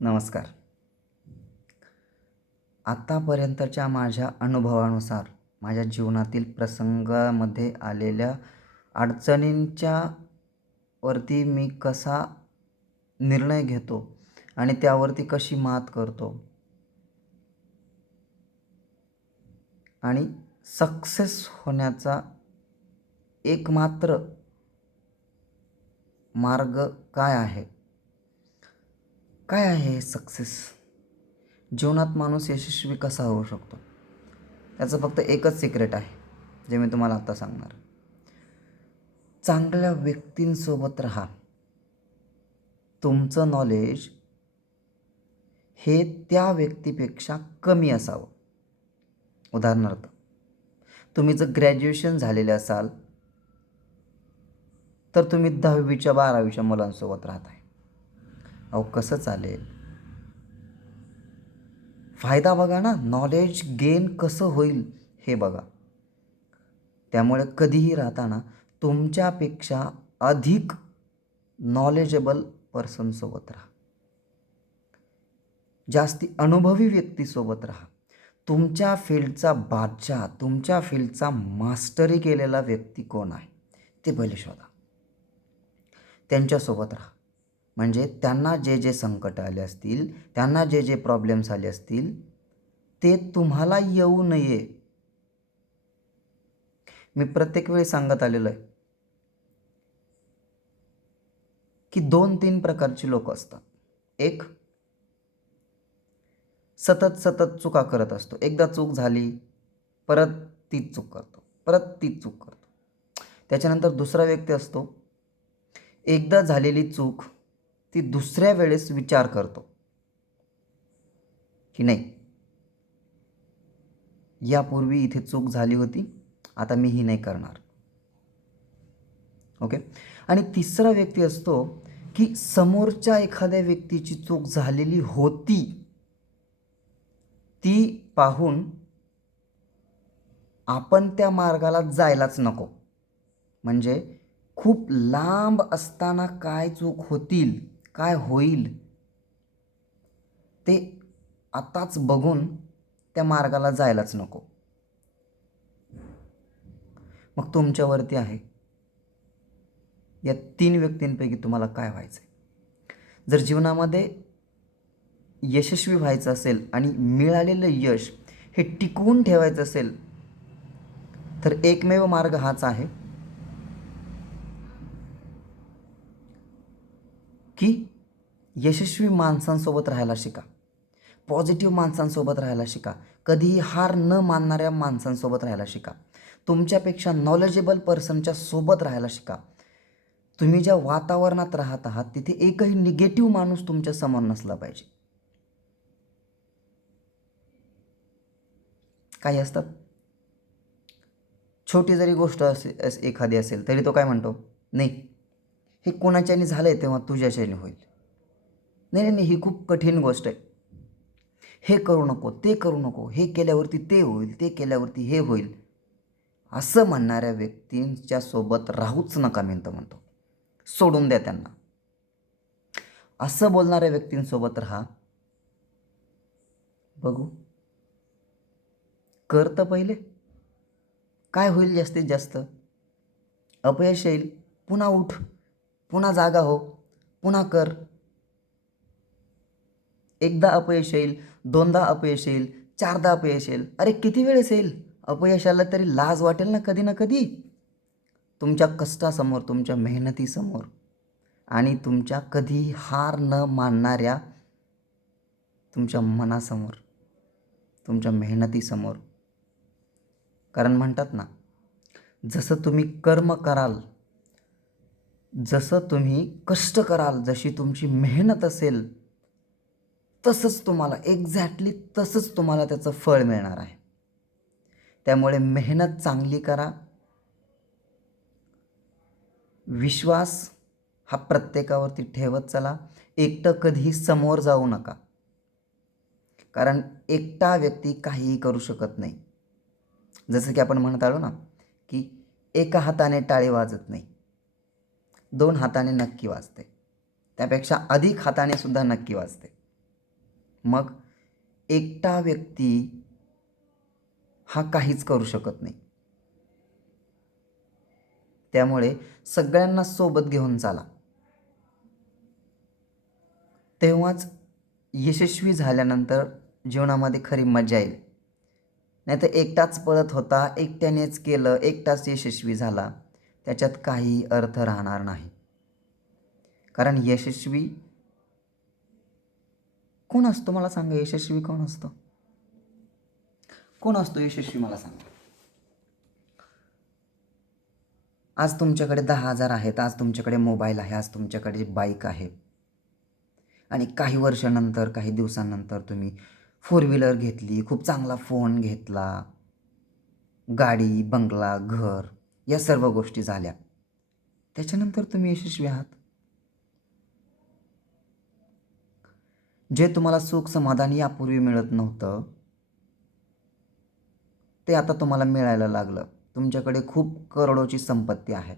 नमस्कार. आतापर्यंतच्या माझ्या अनुभवानुसार माझ्या जीवनातील प्रसंगामध्ये आलेल्या अडचणींच्या वरती मी कसा निर्णय घेतो आणि त्यावरती कशी मात करतो आणि सक्सेस होण्याचा एकमात्र मार्ग काय आहे? काय आहे सक्सेस? जीवनात माणूस यशस्वी कसा होऊ शकतो? त्याचं फक्त एकच सिक्रेट आहे, जे मी तुम्हाला आता सांगणार. चांगल्या व्यक्तींसोबत राहा. तुमचं नॉलेज हे त्या व्यक्तीपेक्षा कमी असावं. उदाहरणार्थ, तुम्ही जर ग्रॅज्युएशन झालेले असाल तर तुम्ही 10वीच्या 12वीच्या मुलांसोबत राहताय. अहो कसं चालेल? फायदा बघा ना, नॉलेज गेन कसं होईल हे बघा. त्यामुळे कधीही राहताना तुमच्यापेक्षा अधिक नॉलेजेबल पर्सनसोबत राहा. जास्ती अनुभवी व्यक्तीसोबत राहा. तुमच्या फील्डचा बादशाह, तुमच्या फील्डचा मास्टरी केलेला व्यक्ती कोण आहे ते पहिले शोधा. त्यांच्यासोबत राहा. म्हणजे त्यांना जे जे संकट आले असतील, त्यांना जे जे प्रॉब्लेम्स आले असतील, ते तुम्हाला येऊ नये. मी प्रत्येक वेळी सांगत आलेलो आहे की 2-3 प्रकारची लोक असतात. एक, सतत चुका करत असतो. एकदा चूक झाली, परत तीच चूक करतो, परत तीच चूक करतो. त्याच्यानंतर दुसरा व्यक्ती असतो, एकदा झालेली चूक ती दुसऱ्या वेळेस विचार करतो की नाही, यापूर्वी इथे चूक झाली होती, आता मी ही नाही करणार. ओके. आणि तिसरा व्यक्ती असतो की समोरच्या एखाद्या व्यक्तीची चूक झालेली होती, ती पाहून आपण त्या मार्गाला जायलाच नको. म्हणजे खूप लांब असताना काय चूक होतील, काय होईल ते आताच बघून त्या मार्गाला जायलाच नको. मग तुमच्यावरती आहे, या 3 व्यक्तींपैकी तुम्हाला काय व्हायचं आहे. जर जीवनामध्ये यशस्वी व्हायचं असेल आणि मिळालेलं यश हे टिकवून ठेवायचं असेल तर एकमेव मार्ग हाच आहे की यशस्वी माणसांसोबत राहायला शिका. पॉझिटिव्ह माणसांसोबत राहायला शिका. कधीही हार न मानणाऱ्या माणसांसोबत राहायला शिका. तुमच्यापेक्षा नॉलेजेबल पर्सनच्या सोबत राहायला शिका. तुम्ही ज्या वातावरणात राहत आहात तिथे एकही निगेटिव्ह माणूस तुमच्या समोर नसला पाहिजे. काही असतात, छोटी जरी गोष्ट एखादी असेल तरी तो काय म्हणतो, नाही हे कोणाच्याने झालंय तेव्हा तुझ्याच्याने होईल. नाही नाही, ही खूप कठीण गोष्ट आहे, हे करू नको, ते करू नको, हे केल्यावरती ते होईल, ते केल्यावरती हे होईल. असं म्हणणाऱ्या व्यक्तींच्या सोबत राहूच नका. मी तर म्हणतो सोडून द्या त्यांना. असं बोलणाऱ्या व्यक्तींसोबत राहा. बघू कर तर पहिले, काय होईल जास्तीत जास्त? अपयश येईल, पुन्हा उठ, पुन्हा जागा हो, पुन्हा कर. एकदा अपयश येईल, दोनदा अपयश येईल, चारदा अपयश येईल. अरे किती वेळेस येईल? अपयश आलं तरी लाज वाटेल ना कधी ना कधी. तुमच्या कष्टासमोर, तुमच्या मेहनतीसमोर आणि तुमच्या कधी हार न मानणाऱ्या तुमच्या मनासमोर, तुमच्या मेहनतीसमोर. कारण म्हणतात ना, जसं तुम्ही कर्म कराल, जसं तुम्ही कष्ट कराल, जशी तुमची मेहनत असेल, तसंच तुम्हाला एक्झॅक्टली तसंच तुम्हाला त्याचं फळ मिळणार आहे. त्यामुळे मेहनत चांगली करा. विश्वास हा प्रत्येकावरती ठेवत चला. एकटं कधीही समोर जाऊ नका. कारण एकटा व्यक्ती काहीही करू शकत नाही. जसं की आपण म्हणत आलो ना की एका हाताने टाळी वाजत नाही, 2 हाताने नक्की वाजते. त्यापेक्षा अधिक हाताने सुद्धा नक्की वाजते. मग एकटा व्यक्ती हा काहीच करू शकत नाही. त्यामुळे सगळ्यांना सोबत घेऊन चाला. तेव्हाच यशस्वी झाल्यानंतर जीवनामध्ये खरी मजा येईल. नाहीतर एकटाच पळत होता, एकट्यानेच केलं, एकटाच यशस्वी झाला, त्याच्यात काही अर्थ राहणार नाही. कारण यशस्वी कोण असतो मला सांगा? यशस्वी कोण असतो? कोण असतो यशस्वी मला सांगा? आज तुमच्याकडे 10,000 आहेत, आज तुमच्याकडे मोबाईल आहे, आज तुमच्याकडे बाईक आहे, आणि काही वर्षानंतर, काही दिवसांनंतर तुम्ही 4 व्हीलर घेतली, खूप चांगला फोन घेतला, गाडी, बंगला, घर, या सर्व गोष्टी झाल्या. त्याच्यानंतर तुम्ही यशस्वी आहात. जे तुम्हाला सुख समाधान यापूर्वी मिळत नव्हतं, ते आता तुम्हाला मिळायला लागलं. तुमच्याकडे खूप करोडोची संपत्ती आहे.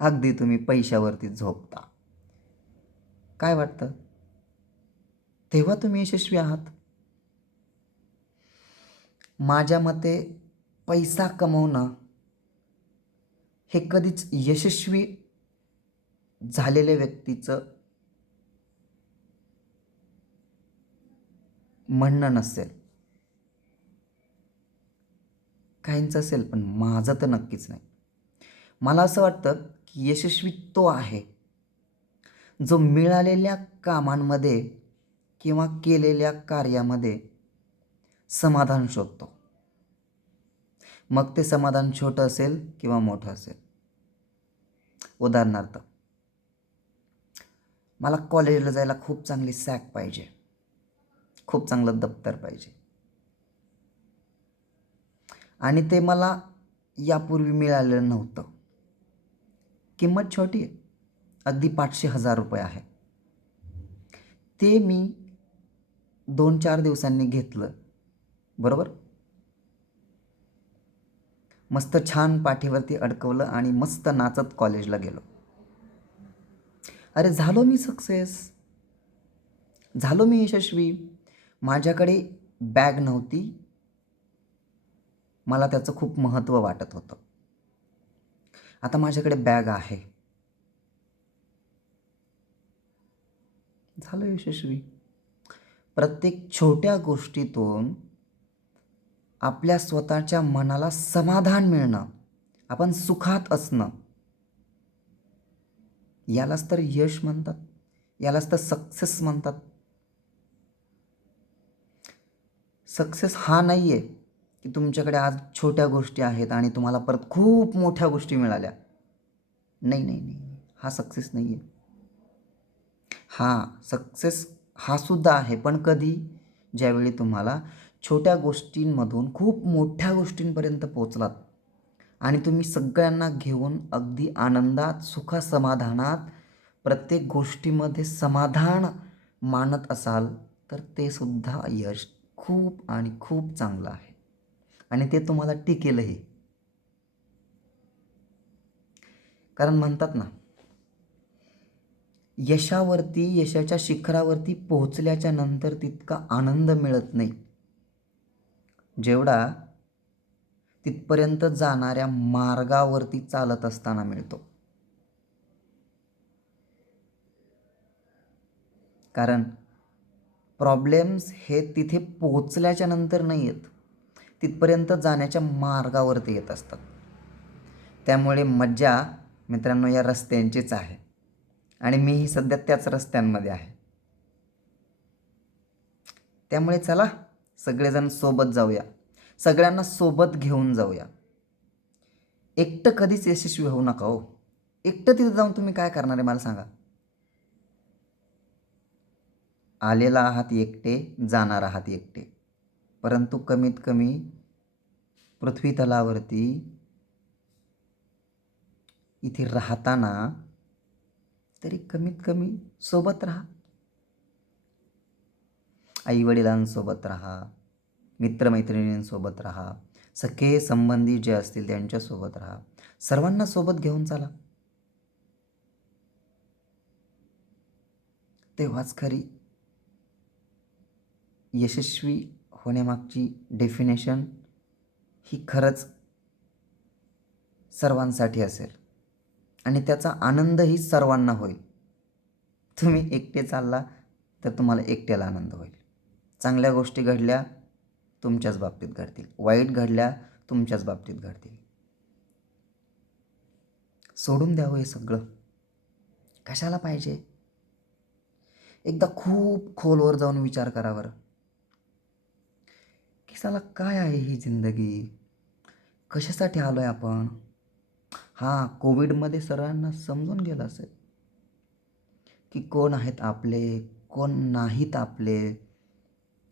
अगदी तुम्ही पैशावरती झोपता. काय वाटतं? तेव्हा तुम्ही यशस्वी आहात. माझ्या मते पैसा कमवणं हे कधीच यशस्वी झालेल्या व्यक्तीचं म्हणणं नसेल. काहींचं असेल, पण माझं तर नक्कीच नाही. मला असं वाटतं की यशस्वी तो आहे जो मिळालेल्या कामांमध्ये किंवा केलेल्या कार्यामध्ये समाधान शोधतो. मग ते समाधान छोटं असेल किंवा मोठं असेल. उदाहरणार्थ, मला कॉलेजला जायला खूप चांगली सॅक पाहिजे, खूप चांगलं दप्तर पाहिजे, आणि ते मला यापूर्वी मिळालेलं नव्हतं. किंमत छोटी आहे, अगदी 500,000 रुपये आहे. ते मी 2-4 दिवसांनी घेतलं, बरोबर. मस्त छान पाठीवरती अडकवलं आणि मस्त नाचत कॉलेजला गेलो. अरे झालो मी सक्सेस, झालो मी यशस्वी. माझ्याकडे बॅग नव्हती, मला त्याचं खूप महत्त्व वाटत होतं. आता माझ्याकडे बॅग आहे, झालं यशस्वी. प्रत्येक छोट्या गोष्टीतून आपल्या स्वतःच्या मनाला समाधान मिळणं, आपण सुखात असणं, यालाच तर यश म्हणतात, यालाच तर सक्सेस म्हणतात. सक्सेस हा नाही आहे की तुमच्याकडे आज छोट्या गोष्टी आहेत आणि तुम्हाला परत खूप मोठ्या गोष्टी मिळाल्या. नाही नाही नाही, हा सक्सेस नाही आहे. हा सक्सेस हा सुद्धा आहे, पण कधी? ज्यावेळी तुम्हाला छोट्या गोष्टींमधून खूप मोठ्या गोष्टींपर्यंत पोहोचलात आणि तुम्ही सगळ्यांना घेऊन अगदी आनंदात, सुखासमाधानात प्रत्येक गोष्टीमध्ये समाधान मानत असाल, तर ते सुद्धा यश खूप आणि खूप चांगलं आहे, आणि ते तुम्हाला टिकेलही. कारण म्हणतात ना, यशावरती, यशाच्या शिखरावरती पोहोचल्याच्या नंतर तितका आनंद मिळत नाही जेवढा तिथपर्यंत जाणाऱ्या मार्गावरती चालत असताना मिळतो. कारण प्रॉब्लेम्स हे तिथे पोहोचल्याच्या नंतर नाही येत, तिथपर्यंत जाण्याच्या मार्गावरती येत असतात. त्यामुळे मज्जा मित्रांनो या रस्त्यांचीच आहे, आणि मीही सध्या त्याच रस्त्यांमध्ये आहे. त्यामुळे चला सगळेजण सोबत जाऊया, सगळ्यांना सोबत घेऊन जाऊया. एकटं कधीच यशस्वी होऊ नका हो. एकटं तिथे जाऊन तुम्ही काय करणार आहे मला सांगा? आलेला आहात एकटे, जाणार आहात एकटे, परंतु कमीत कमी पृथ्वी तलावरती इथे राहताना तरी कमीत कमी सोबत राहा. आईवडिलांसोबत राहा, मित्रमैत्रिणींसोबत राहा, सखे संबंधी जे असतील त्यांच्यासोबत राहा, सर्वांना सोबत घेऊन चाला. तेव्हाच खरी यशस्वी होण्यामागची डेफिनेशन ही खरंच सर्वांसाठी असेल आणि त्याचा आनंदही सर्वांना होईल. तुम्ही एकटे चालला तर तुम्हाला एकट्याला आनंद होईल. चांगल्या गोष्टी घडल्या तुमच्याच बाबतीत घडतील, वाईट घडल्या तुमच्याच बाबतीत घडतील. सोडून द्यावं हे सगळं. कशाला पाहिजे? एकदा खूप खोलवर जाऊन विचार करा बरं, की साला काय आहे ही जिंदगी? कशासाठी आलोय आपण? हां, कोविडमध्ये सर्वांना समजून गेलं असेल की कोण आहेत आपले, कोण नाहीत आपले,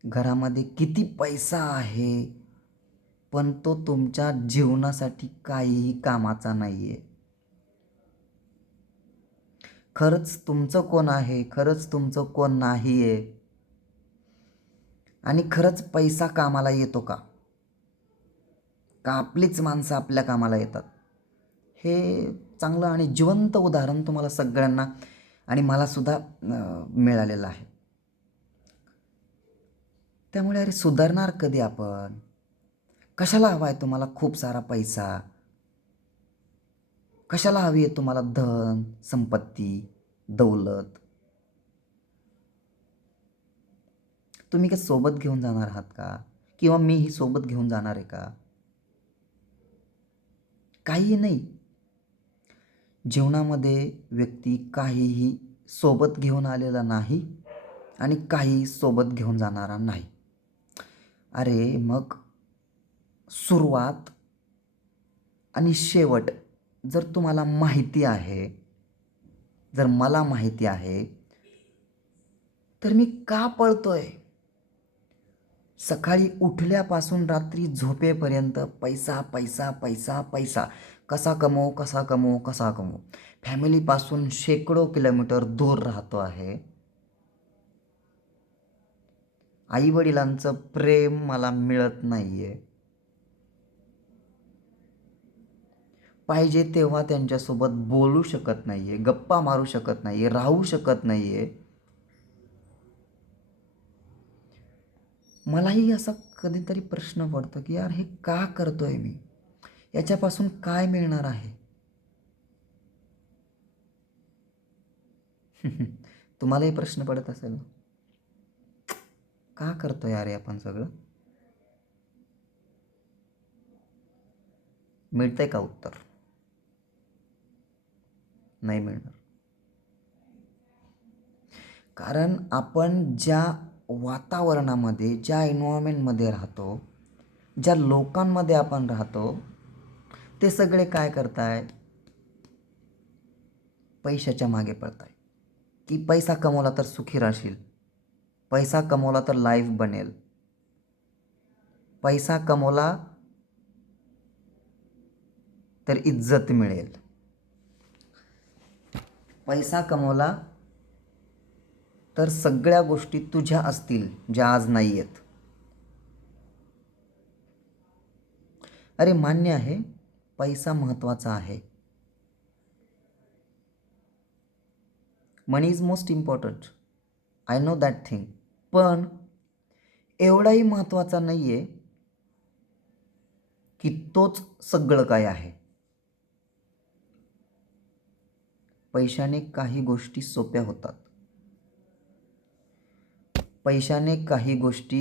घरामध्ये किती पैसा आहे, पण तो तुमच्या जीवनासाठी काहीही कामाचा नाही आहे. खरंच तुमचं कोण आहे, खरंच तुमचं कोण नाही आहे, आणि खरंच पैसा कामाला येतो का? का आपलीच माणसं आपल्या कामाला येतात? हे चांगलं आणि जिवंत उदाहरण तुम्हाला सगळ्यांना आणि मलासुद्धा मिळालेलं आहे. त्यामुळे अरे सुधारणार कधी आपण? कशाला हवा आहे तुम्हाला खूप सारा पैसा? कशाला हवी आहे तुम्हाला धन, संपत्ती, दौलत? तुम्ही काय सोबत घेऊन जाणार आहात का? किंवा मीही सोबत घेऊन जाणार आहे का? काहीही नाही. जीवनामध्ये व्यक्ती काहीही सोबत घेऊन आलेला नाही आणि काही सोबत घेऊन जाणारा नाही. अरे मग सुरुवात आणि शेवट जर तुम्हाला माहिती आहे, जर मला माहिती आहे, तर मी का पळतोय? सकाळी उठल्यापासून रात्री झोपेपर्यंत पैसा पैसा पैसा पैसा, कसा कमवू कसा कमवू कसा कमवू. फॅमिलीपासून शेकडो किलोमीटर दूर राहतो आहे. आईवडिलांचं प्रेम मला मिळत नाही आहे. पाहिजे तेव्हा त्यांच्यासोबत बोलू शकत नाही आहे, गप्पा मारू शकत नाही आहे, राहू शकत नाही आहे. मलाही असा कधीतरी प्रश्न पडतो की यार हे का करतोय मी? याच्यापासून काय मिळणार आहे? तुम्हालाही प्रश्न पडत असेल ना? का करतोय यार हे आपण सगळं? मिळतंय का उत्तर? नाही मिळणार. कारण आपण ज्या वातावरणामध्ये, ज्या एन्व्हायरमेंटमध्ये राहतो, ज्या लोकांमध्ये आपण राहतो, ते सगळे काय करताय? पैशाच्या मागे पळताय. की पैसा कमवला तर सुखी राहशील, पैसा कमवला तर लाईफ बनेल, पैसा कमवला तर इज्जत मिळेल, पैसा कमवला तर सगळ्या गोष्टी तुझ्या असतील ज्या आज नाही आहेत. अरे मान्य आहे, पैसा महत्त्वाचा आहे. Money is most important, I know that thing. पण एवढाही महत्त्वाचा नाही आहे की तोच सगळं काय आहे. पैशाने काही गोष्टी सोप्या होतात, पैशाने काही गोष्टी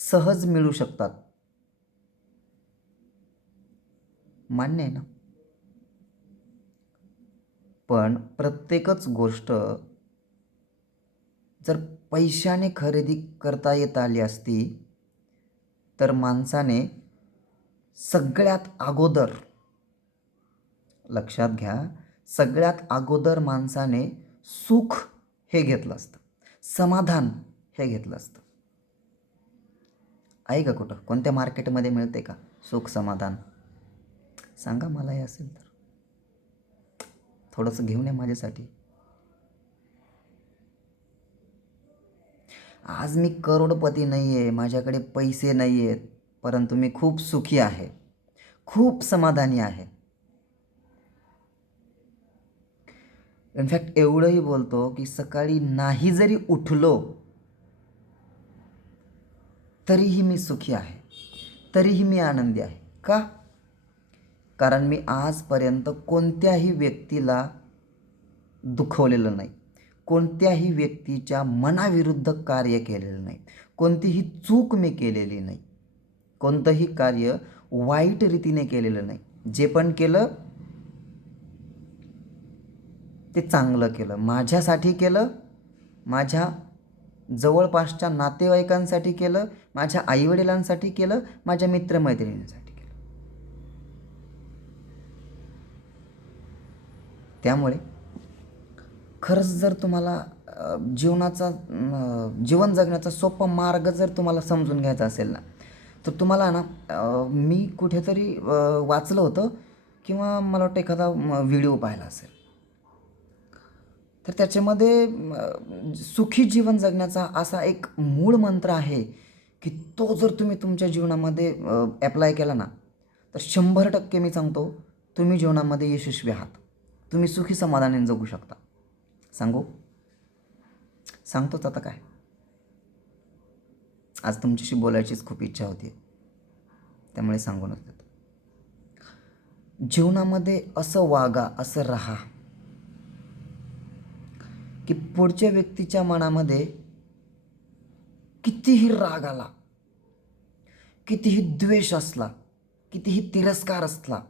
सहज मिळू शकतात. मान्य आहे ना? पण प्रत्येकच गोष्ट जर पैशाने खरेदी करता येत आली असती तर माणसाने सगळ्यात अगोदर, लक्षात घ्या, सगळ्यात अगोदर माणसाने सुख हे घेतलं असतं, समाधान हे घेतलं असतं. आहे का कुठं? कोणत्या मार्केटमध्ये मिळते का सुख समाधान? सांगा मलाही असेल तर. थोडंसं घेऊन या माझ्यासाठी. आज मी करोडपती नाही आहे, माझ्याकडे पैसे नाही आहेत, परंतु मी खूप सुखी आहे, खूप समाधानी आहे. इनफॅक्ट एवढंही बोलतो की सकाळी नाही जरी उठलो तरीही मी सुखी आहे, तरीही मी आनंदी आहे. का? कारण मी आजपर्यंत कोणत्याही व्यक्तीला दुखवलेलं नाही, कोणत्याही व्यक्तीच्या मनाविरुद्ध कार्य केलेलं नाही, कोणतीही चूक मी केलेली नाही, कोणतंही कार्य वाईट रीतीने केलेलं नाही. जे पण केलं ते चांगलं केलं, माझ्यासाठी केलं, माझ्या जवळपासच्या नातेवाईकांसाठी केलं, माझ्या आईवडिलांसाठी केलं, माझ्या मित्रमैत्रिणींसाठी केलं. त्यामुळे खरंच जर तुम्हाला जीवन जगण्याचा सोपा मार्ग जर तुम्हाला समजून घ्यायचा असेल ना, तर तुम्हाला ना मी कुठेतरी वाचलं होतं किंवा मला वाटतं एखादा व्हिडिओ पाहिला असेल, तर त्याच्यामध्ये सुखी जीवन जगण्याचा असा एक मूळ मंत्र आहे की तो जर तुम्ही तुमच्या जीवनामध्ये ॲप्लाय केला ना, तर 100% मी सांगतो तुम्ही जीवनामध्ये यशस्वी आहात, तुम्ही सुखी समाधानाने जगू शकता. सांगू? सांगतोच आता काय, आज तुमच्याशी बोलायचीच खूप इच्छा होती, त्यामुळे सांगूनच देतो. जीवनामध्ये असं वागा, असं राहा की पुढच्या व्यक्तीच्या मनामध्ये कितीही राग आला, कितीही द्वेष असला, कितीही तिरस्कार असला,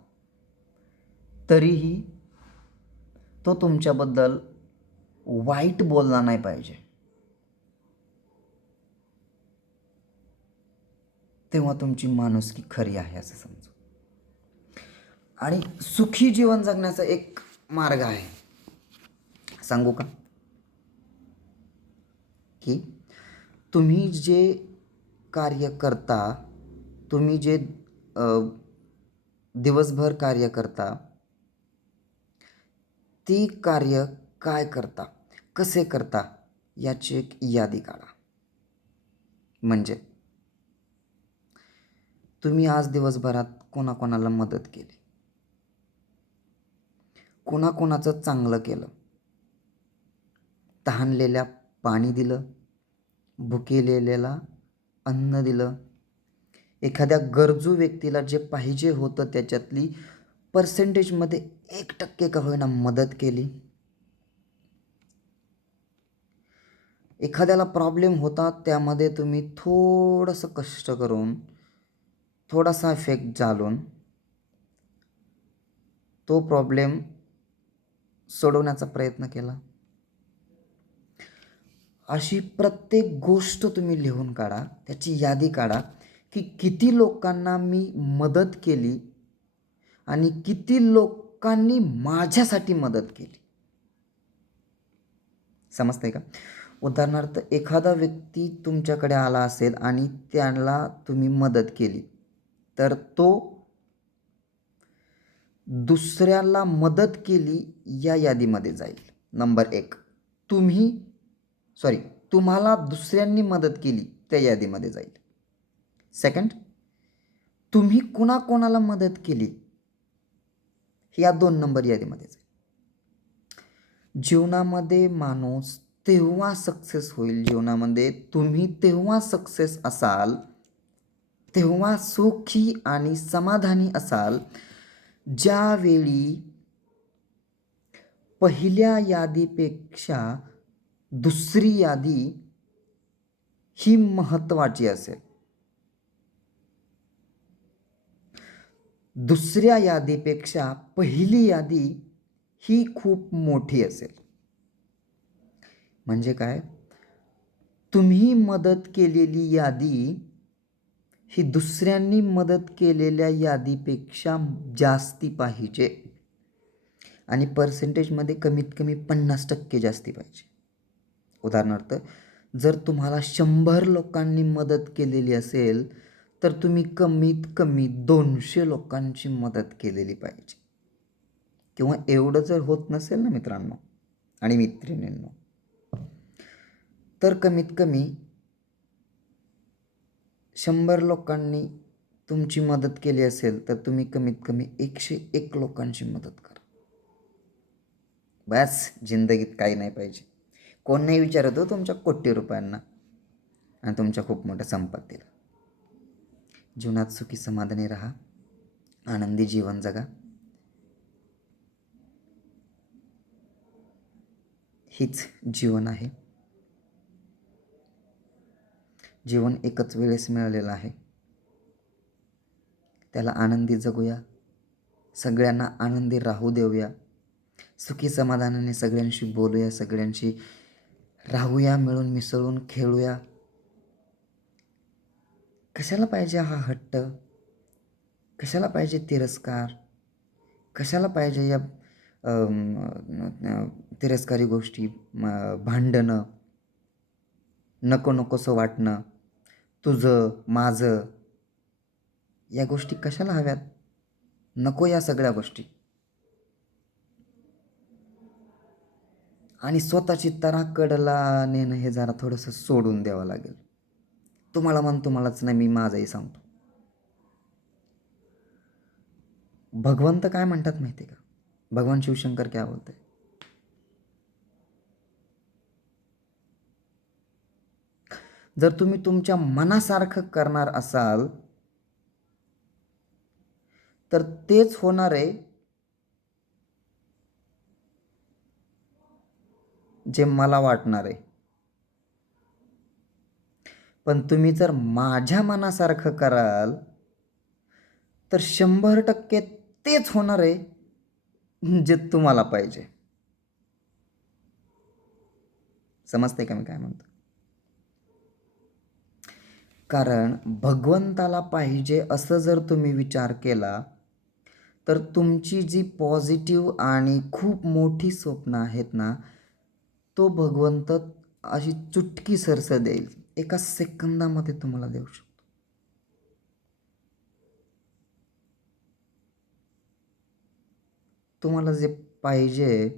तरीही तो तुमच्याबद्दल वाईट बोलला नाही पाहिजे. तेव्हा तुमची माणुसकी खरी आहे असं समजू. आणि सुखी जीवन जगण्याचा एक मार्ग आहे, सांगू का? की तुम्ही जे कार्य करता, तुम्ही जे दिवसभर कार्य करता, ती कार्य काय करता, कसे करता, याची एक यादी काढा. म्हणजे तुम्ही आज दिवसभरात कोणाकोणाला मदत केली, कोणाकोणाचं चांगलं केलं, तहानलेल्या पाणी दिलं, भुकेलेल्याला अन्न दिलं, एखाद्या गरजू व्यक्तीला जे पाहिजे होतं त्याच्यातली पर्सेंटेजमध्ये 1% का होईना मदत केली, एखाद्याला प्रॉब्लेम होता त्यामध्ये तुम्ही थोडंसं कष्ट करून, थोडासा इफेक्ट घालून तो प्रॉब्लेम सोडवण्याचा प्रयत्न केला. अशी प्रत्येक गोष्ट तुम्ही लिहून काढा, त्याची यादी काढा की किती लोकांना मी मदत केली आणि किती लोकांनी माझ्यासाठी मदत केली. समजतंय का? उदाहरणार्थ एखादा व्यक्ती तुमच्याकडे आला असेल आणि त्याला तुम्ही मदत केली, तर तो दुसऱ्याला मदत केली या यादीमध्ये जाईल. नंबर 1. तुम्हाला दुसऱ्यांनी मदत केली त्या यादीमध्ये जाईल. सेकंड, तुम्ही कोणाकोणाला मदत केली या 2 नंबर यादीमध्ये जाईल. जीवनामध्ये माणूस तेव्हा सक्सेस होईल, जीवनामध्ये तुम्ही तेव्हा सक्सेस असाल, तेव्हा सुखी आणि समाधानी असाल, ज्यावेळी पहिल्या यादीपेक्षा दुसरी यादी ही महत्त्वाची असेल, दुसऱ्या यादीपेक्षा पहिली यादी ही खूप मोठी असेल. म्हणजे काय? तुम्ही मदत केलेली यादी ही दुसऱ्यांनी मदत केलेल्या यादीपेक्षा जास्ती पाहिजे आणि पर्सेंटेजमध्ये कमीत कमी 50% जास्ती पाहिजे. उदाहरणार्थ, जर तुम्हाला 100 लोकांनी मदत केलेली असेल तर तुम्ही कमीत कमी 200 लोकांची मदत केलेली पाहिजे. किंवा एवढं जर होत नसेल ना मित्रांनो आणि मैत्रिणींनो, तर कमीत कमी 100 लोकांनी तुमची मदत केली असेल तर तुम्ही कमीत कमी 101 लोकांची मदत करा. बस जिंदगीत काही नाही पाहिजे. कोण नाही विचारत हो तुमच्या कोटी रुपयांना आणि तुमच्या खूप मोठ्या संपत्तीला. जीवनात सुखी समाधानी राहा, आनंदी जीवन जगा. हीच जीवन आहे. जीवन एकच वेळेस मिळालेलं आहे, त्याला आनंदी जगूया, सगळ्यांना आनंदी राहू देऊया, सुखी समाधानाने सगळ्यांशी बोलूया, सगळ्यांशी राहूया, मिळून मिसळून खेळूया. कशाला पाहिजे हा हट्ट, कशाला पाहिजे तिरस्कार, कशाला पाहिजे या तिरस्कारी गोष्टी, भांडणं, नको नकोसं वाटणं, तुझं माझं, या गोष्टी कशाला हव्यात? नको या सगळ्या गोष्टी. आणि स्वतःची तराकडला नेणं हे जरा थोडंसं सोडून द्यावं लागेल. तुम्हाला म्हणतो मलाच नाही, मी माझंही सांगतो. भगवंत काय म्हणतात माहिती आहे का? भगवान शिवशंकर क्या बोलते, जर तुम्ही तुमच्या मनासारखं करणार असाल तर तेच होणार आहे जे मला वाटणार आहे. पण तुम्ही जर माझ्या मनासारखं कराल तर 100% तेच होणार आहे जे तुम्हाला पाहिजे. समजते का मी काय म्हणतो? कारण भगवंताला पाहिजे असं जर तुम्ही विचार केला तर तुमची जी पॉझिटिव्ह आणि खूप मोठी स्वप्न आहेत ना, तो भगवंत अशी चुटकी सरसं देईल, एका सेकंदामध्ये तुम्हाला देऊ शकतो. तुम्हाला जे पाहिजे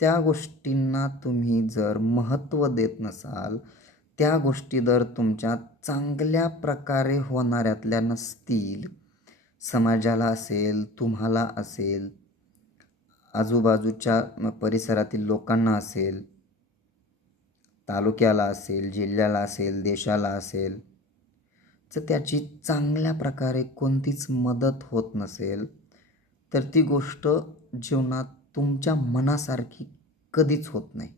त्या गोष्टींना तुम्ही जर महत्त्व देत नसाल, त्या गोष्टी जर तुमच्या चांगल्या प्रकारे होणाऱ्यातल्या नसतील, समाजाला असेल, तुम्हाला असेल, आजूबाजूच्या परिसरातील लोकांना असेल, तालुक्याला असेल, जिल्ह्याला असेल, देशाला असेल, तर त्याची चांगल्या प्रकारे कोणतीच मदत होत नसेल तर ती गोष्ट जीवनात तुमच्या मनासारखी कधीच होत नाही.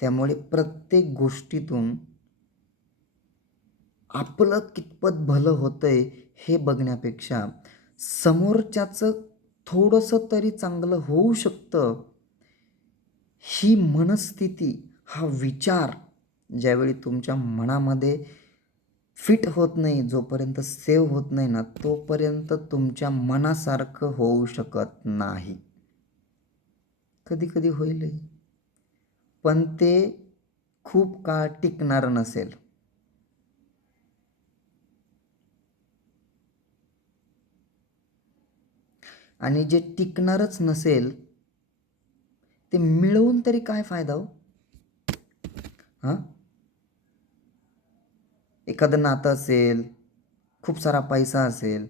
त्यामुळे प्रत्येक गोष्टीतून आपलं कितपत भलं होतंय हे बघण्यापेक्षा समोरच्याचं थोडंसं तरी चांगलं होऊ शकतं, ही मनस्थिती, हा विचार ज्यावेळी तुमच्या मनामध्ये फिट होत नाही, जोपर्यंत सेव्ह होत नाही ना, तोपर्यंत तुमच्या मनासारखं होऊ शकत नाही. कधी कधी होईलही, पण ते खूप काळ टिकणार नसेल. आणि जे टिकणारच नसेल ते मिळवून तरी काय फायदा हो? हां, एखादं नातं असेल, खूप सारा पैसा असेल,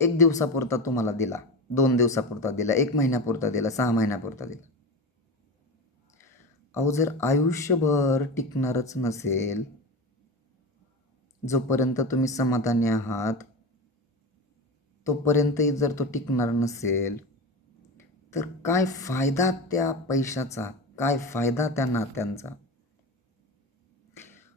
1 दिवसापुरता तुम्हाला दिला, 2 दिवसापुरता दिला, 1 महिन्यापुरता दिला, 6 महिन्यापुरता दिला. अहो, जर आयुष्यभर टिकणारच नसेल, जोपर्यंत तुम्ही समाधानी आहात तोपर्यंतही जर तो टिकणार नसेल तर काय फायदा त्या पैशाचा, काय फायदा त्या नात्यांचा?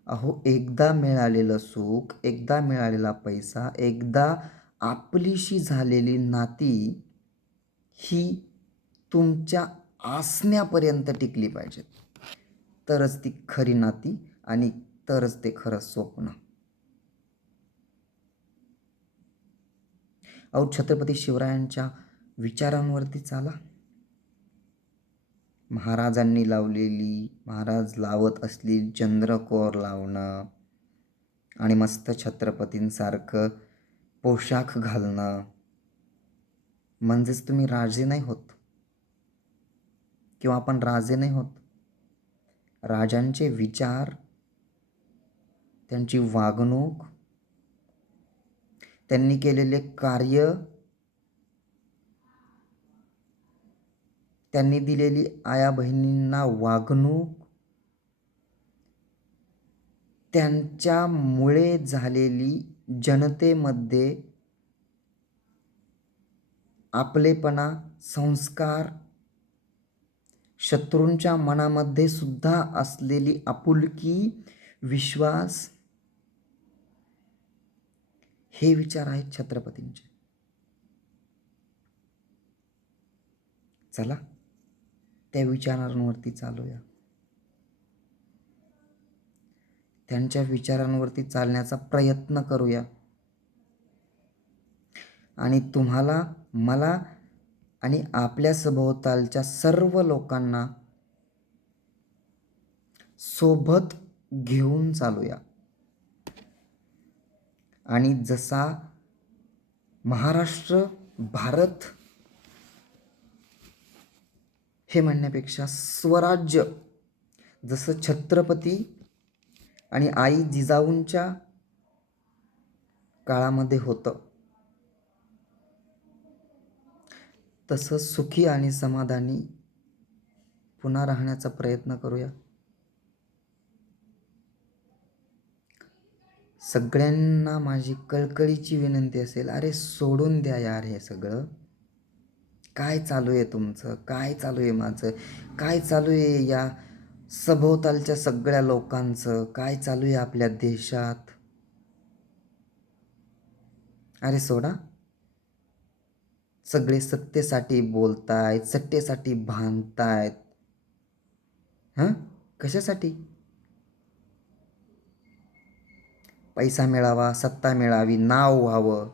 अहो, एकदा मिळालेलं सुख, एकदा मिळालेला पैसा, एकदा आपलीशी झालेली नाती ही तुमच्या आसण्यापर्यंत टिकली पाहिजेत, तरच ती खरी नाती आणि तरच ते खरं स्वप्न. अहो, छत्रपती शिवरायांच्या विचारांवरती चाला. महाराजांनी लावलेली, महाराज लावत असलेली चंद्रकोर लावणं आणि मस्त छत्रपतींसारखं पोशाख घालणं म्हणजेच तुम्ही राजे नाही होत, किंवा आपण राजे नाही होत. राजांचे विचार, त्यांची वागणूक, त्यांनी केलेले कार्य त्यांनी दिलेली आया बहिणींना वागणूक, त्यांच्यामुळे झालेली जनतेमध्ये आपलेपणा, संस्कार, शत्रूंच्या मनामध्ये सुद्धा असलेली आपुलकी, विश्वास, हे विचार आहेत छत्रपतींचे. चला त्या विचारांवरती चालूया. त्यांच्या विचारांवरती चालण्याचा प्रयत्न करूया. आणि तुम्हाला, मला आणि आपल्या सभोवतालच्या सर्व लोकांना सोबत घेऊन चालूया. आणि जसा महाराष्ट्र, भारत हे म्हणण्यापेक्षा स्वराज्य, जसं छत्रपती आणि आई जिजाऊंच्या काळामध्ये होतं, तसं सुखी आणि समाधानी पुन्हा राहण्याचा प्रयत्न करूया. सगळ्यांना माझी कळकळीची विनंती असेल, अरे सोडून द्या यार हे सगळं. काय चालू आहे तुमचं, काय चालू आहे माझं, काय चालू आहे या सभोवतालच्या सगळ्या लोकांचं, काय चालू आहे आपल्या देशात. अरे सोडा. सगळे सत्तेसाठी बोलतायत, सत्तेसाठी भांडतायत. कशासाठी? पैसा मिळावा, सत्ता मिळावी, नाव व्हावं,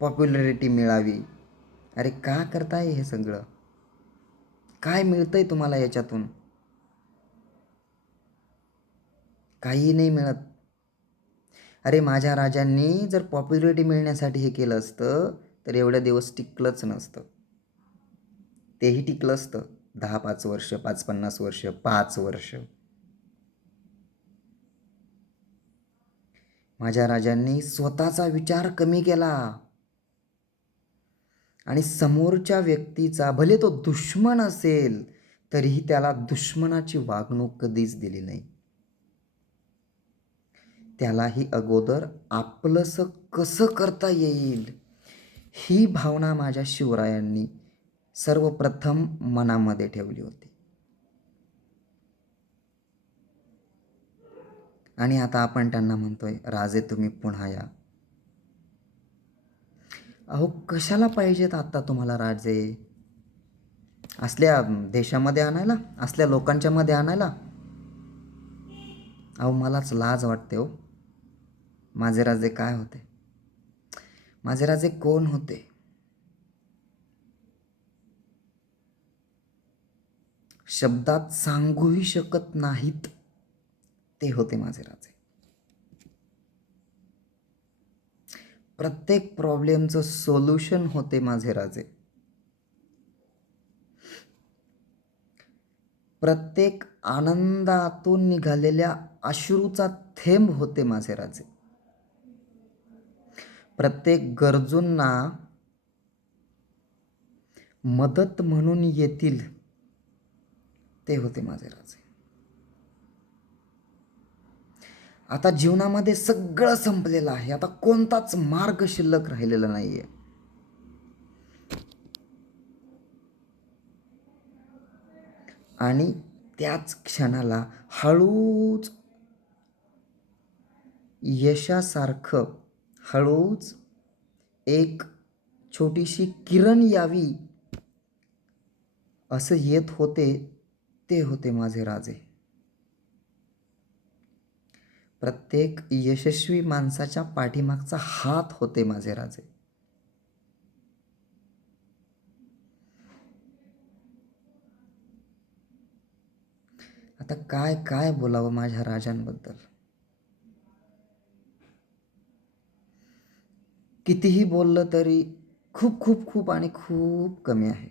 पॉप्युलॅरिटी मिळावी. अरे का करताय हे सगळं? काय मिळतंय तुम्हाला याच्यातून? काही नाही मिळत. अरे माझ्या राजांनी जर पॉप्युलॅरिटी मिळण्यासाठी हे केलं असतं तर एवढ्या दिवस टिकलंच नसतं. तेही टिकलं असतं 10-5 वर्ष, 50 वर्ष, 5 वर्ष. माझ्या राजांनी स्वतःचा विचार कमी केला आणि समोरच्या व्यक्तीचा, भले तो दुश्मन असेल तरीही त्याला दुश्मनाची वागणूक कधीच दिली नाही. त्यालाही अगोदर आपलंसं कसं करता येईल ही भावना माझ्या शिवरायांनी सर्वप्रथम मनामध्ये ठेवली होती. आणि आता आपण त्यांना म्हणतोय, राजे तुम्ही पुन्हा या. अहो कशाला पाहिजेत आता तुम्हाला राजे? असल्या देशामध्ये आणायला, असल्या लोकांच्या मध्ये आणायला? अहो मलाच लाज वाटते हो. माझे राजे काय होते? माझे राजे कोण होते? शब्दात सांगूही शकत नाहीत ते होते माझे राजे. प्रत्येक प्रॉब्लेमचं सोल्युशन होते माझे राजे. प्रत्येक आनंदातून निघालेल्या अश्रूचा थेंब होते माझे राजे. प्रत्येक गरजूंना मदत म्हणून येतील ते होते माझे राजे. आता जीवनामध्ये सगळं संपलेलं आहे. आता कोणताच मार्ग शिल्लक राहिलेला नाहीये. आणि त्याच क्षणाला हळूच यशासारखं हळूच एक छोटीशी किरण यावी असं येत होते ते होते माझे राजे. प्रत्येक यशस्वी माणसाच्या पाठीमागचा हात होते माझे राजे. आता काय काय बोलावं माझ्या राजांबद्दल? कितीही बोललं तरी खूप खूप खूप आणि खूप कमी आहे.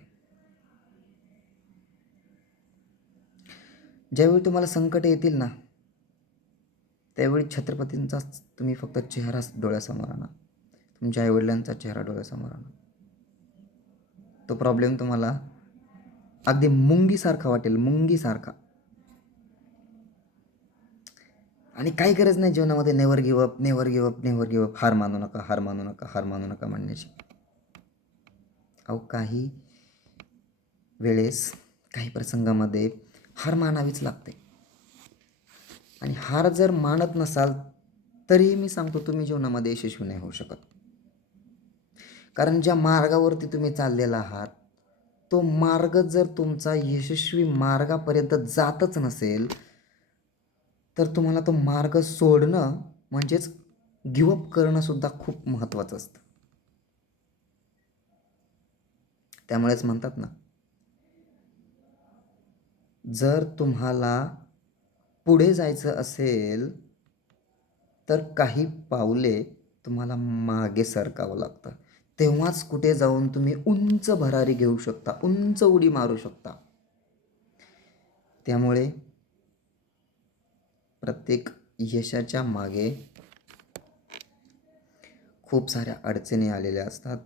ज्यावेळी तुम्हाला संकट येतील ना, त्यावेळी छत्रपतींचा तुम्ही फक्त चेहरा डोळ्यासमोर आणा, तुमच्या आईवडिलांचा चेहरा डोळ्यासमोर आणा. तो प्रॉब्लेम तुम्हाला अगदी मुंगीसारखा वाटेल, मुंगीसारखा. आणि काही गरज नाही जीवनामध्ये never give up, never give up, never give up, हार मानू नका, हार मानू नका, हार मानू नका म्हणण्याची. अहो काही वेळेस काही प्रसंगामध्ये हार मानावीच लागते. आणि हार जर मानत नसाल तरीही मी सांगतो तुम्ही जीवनामध्ये यशस्वी नाही होऊ शकत. कारण ज्या मार्गावरती तुम्ही चाललेला आहात तो मार्ग जर तुमचा यशस्वी मार्गापर्यंत जातच नसेल तर तुम्हाला तो मार्ग सोडणं म्हणजेच गिवअप करणं सुद्धा खूप महत्त्वाचं असतं. त्यामुळेच म्हणतात ना, जर तुम्हाला पुढे जायचं असेल तर काही पावले तुम्हाला मागे सरकावं लागतं. तेव्हाच कुठे जाऊन तुम्ही उंच भरारी घेऊ शकता, उंच उडी मारू शकता. त्यामुळे प्रत्येक यशाच्या मागे खूप साऱ्या अडचणी आलेल्या असतात,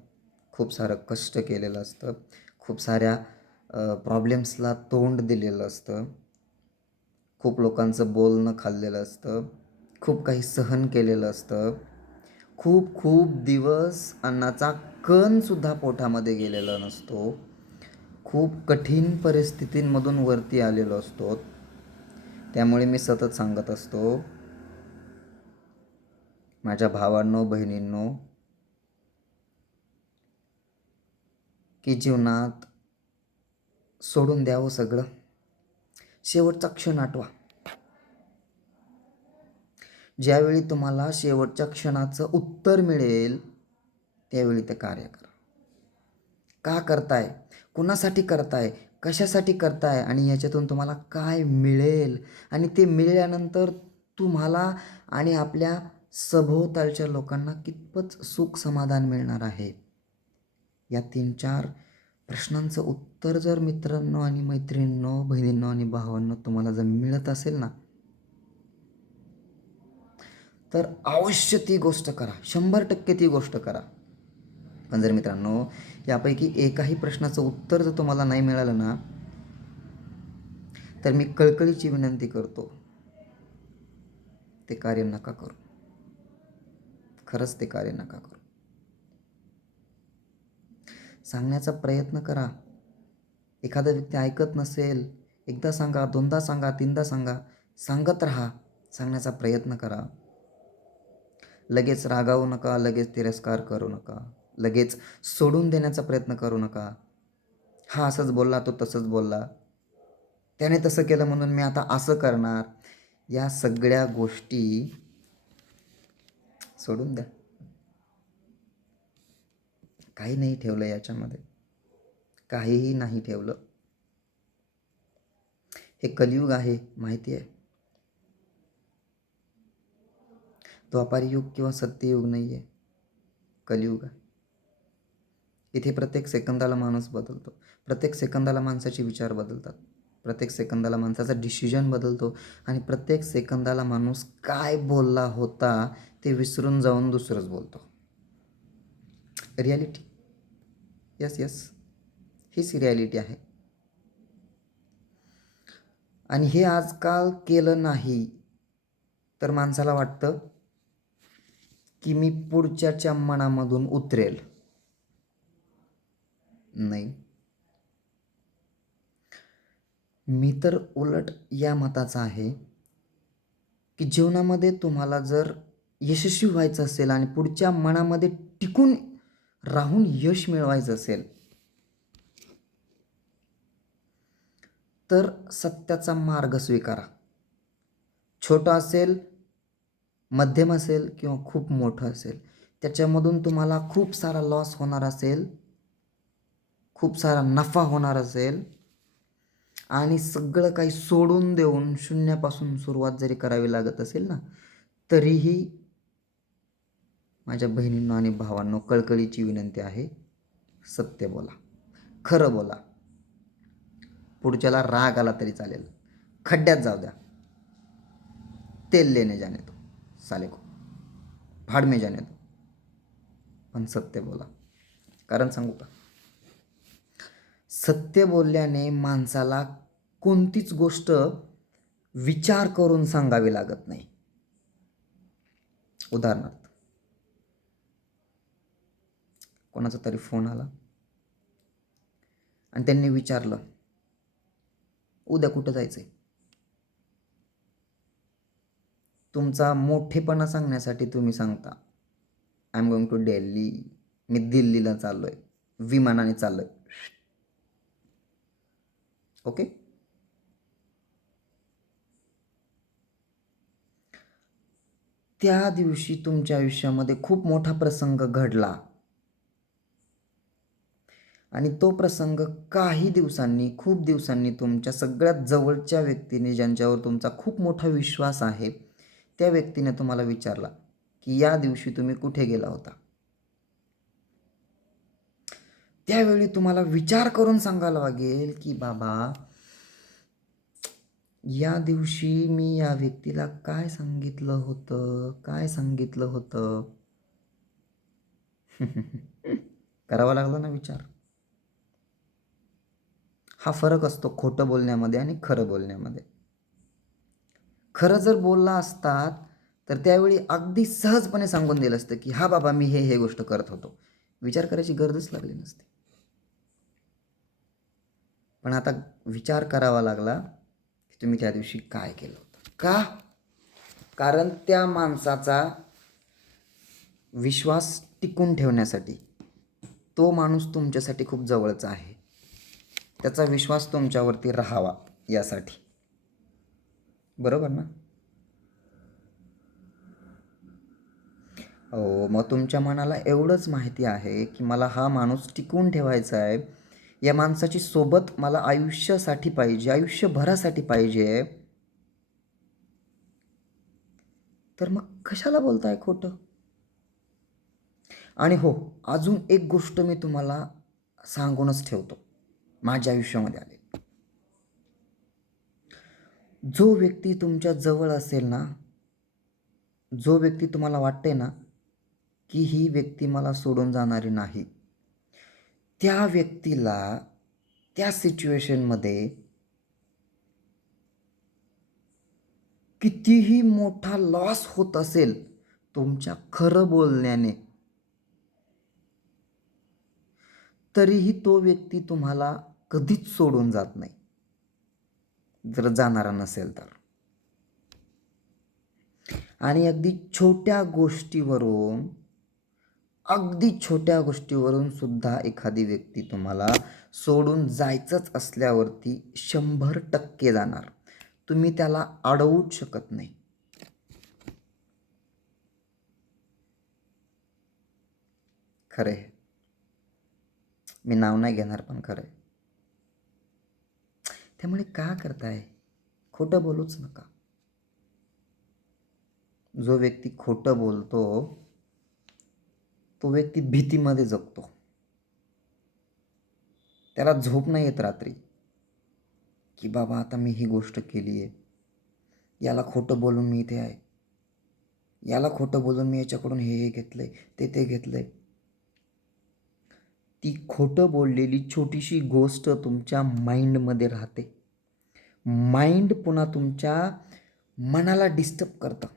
खूप सारं कष्ट केलेलं असतं, खूप साऱ्या प्रॉब्लेम्सला तोंड दिलेलं असतं, खूप लोकांचं बोलणं खाल्लेलं असतं, खूप काही सहन केलेलं असतं, खूप खूप दिवस अन्नाचा कणसुद्धा पोटामध्ये गेलेला नसतो, खूप कठीण परिस्थितींमधून वरती आलेलो असतो. त्यामुळे मी सतत सांगत असतो माझ्या भावांनो, बहिणींनो, की जीवनात सोडून द्यावं सगळं, शेवटचा क्षण आठवा. ज्यावेळी तुम्हाला शेवटच्या क्षणाचं उत्तर मिळेल त्यावेळी ते कार्य करा. का करताय, कुणासाठी करताय, कशासाठी करताय आणि याच्यातून तुम्हाला काय मिळेल आणि ते मिळाल्यानंतर तुम्हाला आणि आपल्या सभोवतालच्या लोकांना कितपत सुख समाधान मिळणार आहे. या 3-4 प्रश्नांचं उत्तर जर मित्रांनो आणि मैत्रिणींनो, बहिणींनो आणि भावांनो तुम्हाला जर मिळत असेल ना तर अवश्य ती गोष्ट करा, 100% ती गोष्ट करा. पण जर मित्रांनो यापैकी एकाही प्रश्नाचं उत्तर जर तुम्हाला नाही मिळालं ना तर मी कळकळीची विनंती करतो, ते कार्य नका करू. खरंच ते कार्य नका करू. सांगण्याचा प्रयत्न करा. एखादा व्यक्ती ऐकत नसेल, एकदा सांगा, दोनदा सांगा, तीनदा सांगा, सांगत राहा, सांगण्याचा प्रयत्न करा. लगेच रागावू नका, लगेच तिरस्कार करू नका, लगेच सोडून देण्याचा प्रयत्न करू नका. हा असंच बोलला, तो तसंच बोलला, त्याने तसं केलं म्हणून मी आता असं करणार. या सगळ्या गोष्टी सोडून द्या. काही नाही ठेवलं याच्यामध्ये, काहीही नाही ठेवलं. हे कलियुग आहे माहिती आहे. द्वापार युग किंवा सत्ययुग नाही आहे, कलियुग आहे. इथे प्रत्येक सेकंदाला माणूस बदलतो, प्रत्येक सेकंदाला माणसाचे विचार बदलतात, प्रत्येक सेकंदाला माणसाचा डिसिजन बदलतो आणि प्रत्येक सेकंदाला माणूस काय बोलला होता ते विसरून जाऊन दुसरंच बोलतो. रिॲलिटी, यस यस, हीच रिॲलिटी आहे. आणि हे आजकाल केलं नाही तर माणसाला वाटतं की मी पुढच्याच्या मनामधून उतरेल. नाही, मी तर उलट या मताचा आहे की जीवनामध्ये तुम्हाला जर यशस्वी व्हायचं असेल आणि पुढच्या मनामध्ये टिकून राहून यश मिळवायचं असेल तर सत्याचा मार्ग स्वीकारा. छोटा असेल, मध्यम असेल किंवा खूप मोठं असेल, त्याच्यामधून तुम्हाला खूप सारा लॉस होणार असेल, खूप सारा नफा होणार असेल आणि सगळं काही सोडून देऊन शून्यापासून सुरुवात जरी करावी लागत असेल ना तरीही माझ्या बहिणींनो आणि भावांनो कळकळीची विनंती आहे, सत्य बोला, खरं बोला. पुढच्याला राग आला तरी चालेल, खड्ड्यात जाऊ द्या, तेल लेने जाने दो साले को, भाड में जाने दो, पण सत्य बोला. कारण सांगू का, सत्य बोलल्याने माणसाला कोणतीच गोष्ट विचार करून सांगावी लागत नाही. उदाहरणार्थ, कोणाचा तरी फोन आला आणि त्यांनी विचारलं, उद्या कुठं जायचंय? तुमचा मोठेपणा सांगण्यासाठी तुम्ही सांगता, I am going to Delhi, मी दिल्लीला चाललोय, विमानाने चाललोय. ओके. त्या दिवशी तुमच्या आयुष्यामध्ये खूप मोठा प्रसंग घडला आणि तो प्रसंग काही दिवसांनी, खूप दिवसांनी तुमच्या सगळ्यात जवळच्या व्यक्तीने, ज्यांच्यावर तुमचा खूप मोठा विश्वास आहे, त्या व्यक्तीने तुम्हाला विचारला की या दिवशी तुम्ही कुठे गेला होता. त्यावेळी तुम्हाला विचार करून सांगायला लागेल की बाबा, या दिवशी मी या व्यक्तीला काय सांगितलं होतं, काय सांगितलं होतं. करावा लागला ना विचार. हा फरक असतो खोटं बोलण्यामध्ये आणि खरं बोलण्यामध्ये. खरं जर बोलला असतात तर त्यावेळी अगदी सहजपणे सांगून दिलं असतं की हा बाबा, मी हे गोष्ट करत होतो, विचार करायची गरजच लागली नसते. पण आता विचार करावा लागला की तुम्ही त्या दिवशी काय केलं होतं. का? कारण त्या माणसाचा विश्वास टिकून ठेवण्यासाठी, तो माणूस तुमच्यासाठी खूप जवळचा आहे, त्याचा विश्वास तुमच्यावरती राहावा यासाठी. बरोबर ना? हो, मग तुमच्या मनाला एवढंच माहिती आहे की मला हा माणूस टिकवून ठेवायचा आहे, या माणसाची सोबत मला आयुष्यासाठी पाहिजे, आयुष्यभरासाठी पाहिजे, तर मग कशाला बोलताय खोटं? आणि हो, अजून एक गोष्ट मी तुम्हाला सांगूनच ठेवतो, माझ्या आयुष्यामध्ये आले. जो व्यक्ती तुमच्या जवळ असेल ना, जो व्यक्ती तुम्हाला वाटते ना की ही व्यक्ती मला सोडून जाणारी नाही, त्या व्यक्तीला त्या सिच्युएशनमध्ये कितीही मोठा लॉस होत असेल तुमच्या खरं बोलण्याने, तरीही तो व्यक्ती तुम्हाला कधीच सोडून जात नाही, जर जाणारा नसेल तर. आणि अगदी छोट्या गोष्टीवरून सुद्धा एखादी व्यक्ती तुम्हाला सोडून जायचंच असल्यावरती 100% जाणार. तुम्ही त्याला अडवूच शकत नाही. खरं आहे. मी नाव नाही घेणार, पण खरं आहे. त्यामुळे का करताय? खोटं बोलूच नका. जो व्यक्ती खोटं बोलतो तो व्यक्ती भीतीमध्ये जगतो. त्याला झोप नाही येत रात्री की बाबा, आता मी ही गोष्ट केली आहे, याला खोटं बोलून मी इथे आहे, याला खोटं बोलून मी याच्याकडून हे घेतलंय, ते घेतलंय. ती खोटं बोललेली छोटीशी गोष्ट तुमच्या माइंडमध्ये राहते. माइंड पुन्हा तुमच्या मनाला डिस्टर्ब करतं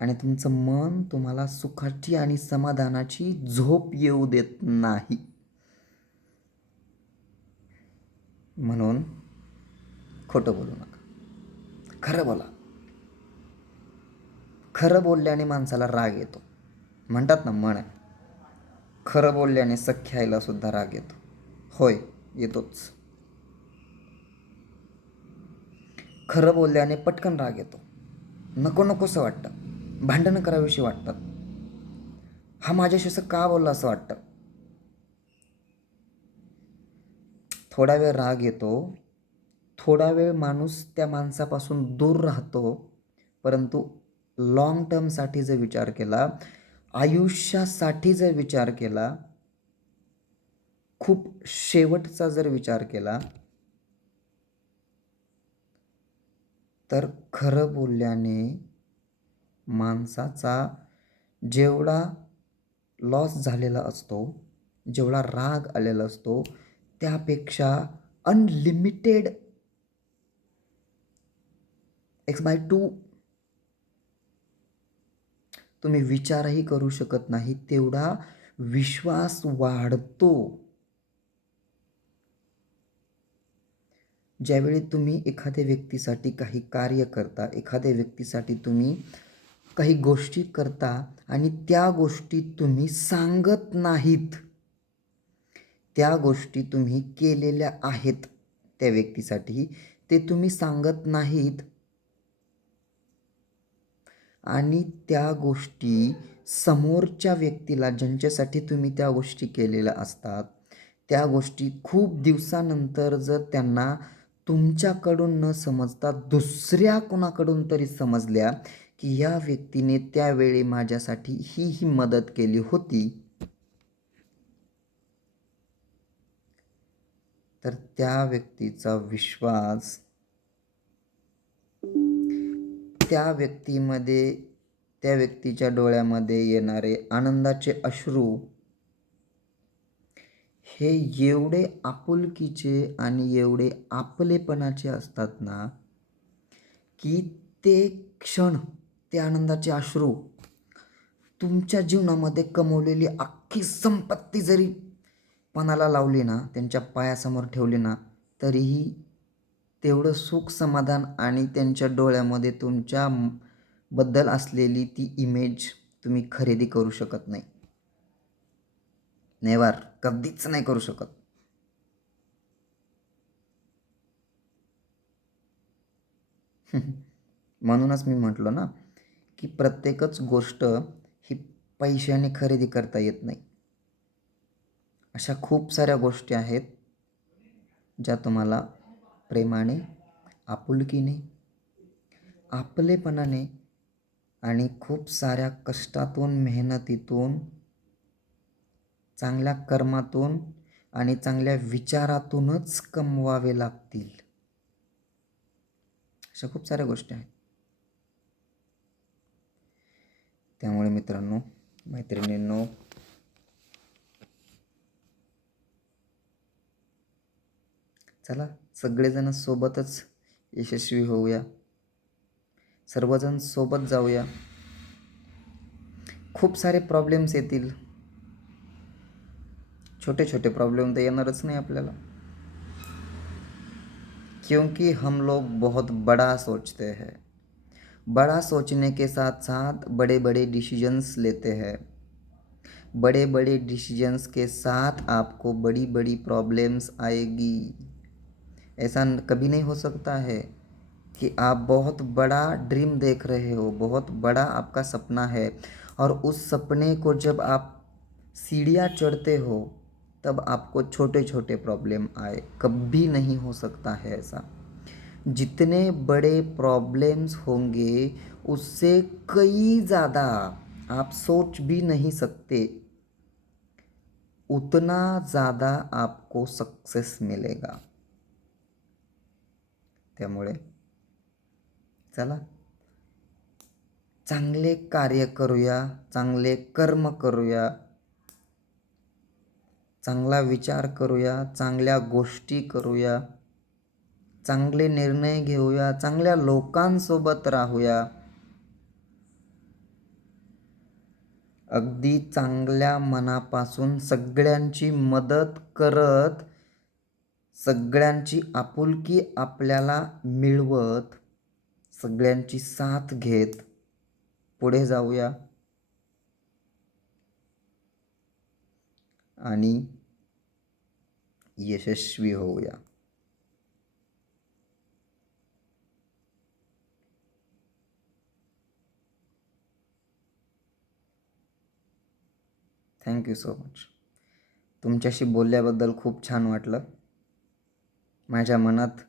आणि तुमचं मन तुम्हाला सुखाची आणि समाधानाची झोप येऊ देत नाही. म्हणून खोटं बोलू नका, खरं बोला. खरं बोलल्याने माणसाला राग येतो. म्हणतात ना, म्हण आहे, खरं बोलल्याने सख्या आईला सुद्धा राग येतो. होय, येतोच. खरं बोलल्याने पटकन राग येतो, नको नकोसं वाटतं, भांडणं कराविषयी वाटतात, हा माझ्याशी असं का बोलला असं वाटतं. थोडा वेळ राग येतो, थोडा वेळ माणूस त्या माणसापासून दूर राहतो, परंतु लॉंग टर्मसाठी जर विचार केला, आयुष्यासाठी जर विचार केला, खूप शेवटचा जर विचार केला, तर खरं बोलल्याने माणसाचा जेवढा लॉस झालेला असतो, जेवढा राग आलेला असतो, त्यापेक्षा अनलिमिटेड x/2 तुम्ही विचारही करू शकत नाही, तेवढा विश्वास वाढतो. ज्यावेळी तुम्ही एखाद्या व्यक्तीसाठी काही कार्य करता, एखाद्या व्यक्तीसाठी तुम्ही काही गोष्टी करता आणि त्या गोष्टी तुम्ही सांगत नाहीत, त्या गोष्टी तुम्ही केलेल्या आहेत त्या व्यक्तीसाठी, ते तुम्ही सांगत नाहीत आणि त्या गोष्टी समोरच्या व्यक्तीला, ज्यांच्यासाठी तुम्ही त्या गोष्टी केलेल्या असतात, त्या गोष्टी खूप दिवसानंतर जर त्यांना तुमच्याकडून न समजता दुसऱ्या कोणाकडून तरी समजल्या की या व्यक्तीने त्यावेळी माझ्यासाठी ही मदत केली होती, तर त्या व्यक्तीचा विश्वास, त्या व्यक्तीमध्ये, त्या व्यक्तीच्या डोळ्यामध्ये येणारे आनंदाचे अश्रू हे एवढे आपुलकीचे आणि एवढे आपलेपणाचे असतात ना, की ते क्षण, ते आनंदाचे अश्रू तुमच्या जीवनामध्ये कमवलेली अख्खी संपत्ती जरी पणाला लावली ना, त्यांच्या पायासमोर ठेवली ना, तरीही तेवढं सुख, समाधान आणि त्यांच्या डोळ्यामध्ये तुमच्या बद्दल असलेली ती इमेज तुम्ही खरेदी करू शकत नाही. नेवर, कधीच नाही करू शकत. म्हणूनच मी म्हटलं ना, की प्रत्येकच गोष्ट ही पैशाने खरेदी करता येत नाही. अशा खूप साऱ्या गोष्टी आहेत ज्या तुम्हाला प्रेमाने, आपुलकीने, आपलेपणाने आणि खूप साऱ्या कष्टातून, मेहनतीतून, चांगल्या कर्मातून आणि चांगल्या विचारातूनच कमवावे लागतील. अशा खूप साऱ्या गोष्टी आहेत. त्यामुळे मित्रांनो, मैत्रिणींनो, चला सगळेजण सोबतच यशस्वी होऊया, सर्वजण सोबत जाऊया. खूप सारे प्रॉब्लेम्स येतील, छोटे छोटे प्रॉब्लेम तर येणारच नाही आपल्याला, क्योंकि हम लोग बहुत बड़ा सोचते हैं. बड़ा सोचने के साथ साथ बड़े बड़े डिसीजंस लेते हैं. बड़े बड़े डिसीजंस के साथ आपको बड़ी बड़ी प्रॉब्लम्स आएगी. ऐसा कभी नहीं हो सकता है कि आप बहुत बड़ा ड्रीम देख रहे हो, बहुत बड़ा आपका सपना है, और उस सपने को जब आप सीढ़ियाँ चढ़ते हो तब आपको छोटे छोटे प्रॉब्लम आए. कभी नहीं हो सकता है ऐसा. जितने बड़े प्रॉब्लम्स होंगे उससे कई ज़्यादा आप सोच भी नहीं सकते, उतना ज़्यादा आपको सक्सेस मिलेगा. त्यामुळे चला चांगले कार्य करूया, चांगले कर्म करूया, चांगला विचार करूया, चांगल्या गोष्टी करूया, चांगले निर्णय घेऊया, चांगल्या लोकांसोबत राहूया, अगदी चांगल्या मनापासून सगळ्यांची मदत करत, सगळ्यांची आपुलकी आपल्याला मिळवत, सगळ्यांची साथ घेत पुढे जाऊया आणि यशस्वी होऊया. Thank you so much. तुमच्याशी बोलल्याबद्दल खूप छान वाटलं. माझ्या मनात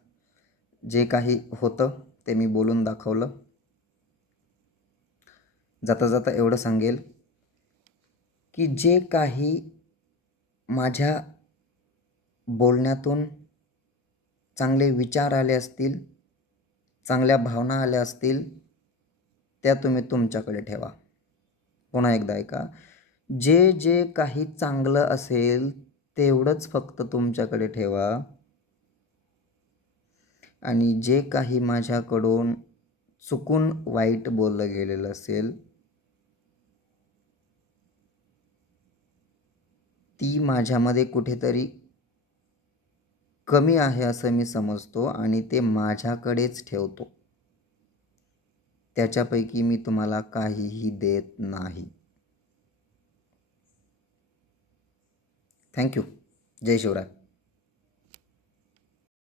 जे काही होतं ते मी बोलून दाखवलं. जाता जाता एवढं सांगेल की जे काही माझ्या बोलण्यातून चांगले विचार आले असतील, चांगल्या भावना आल्या असतील, त्या तुम्ही तुमच्याकडे ठेवा. पुन्हा एकदा ऐका, जे जे काही चांगलं असेल तेवढंच फक्त तुमच्याकडे ठेवा आणि जे काही माझ्याकडून चुकून वाईट बोललं गेलेलं असेल ती माझ्यामध्ये कुठेतरी कमी आहे असं मी समजतो आणि ते माझ्याकडेच ठेवतो. त्याच्यापैकी मी तुम्हाला काहीही देत नाही. थँक्यू. जय शिवराय.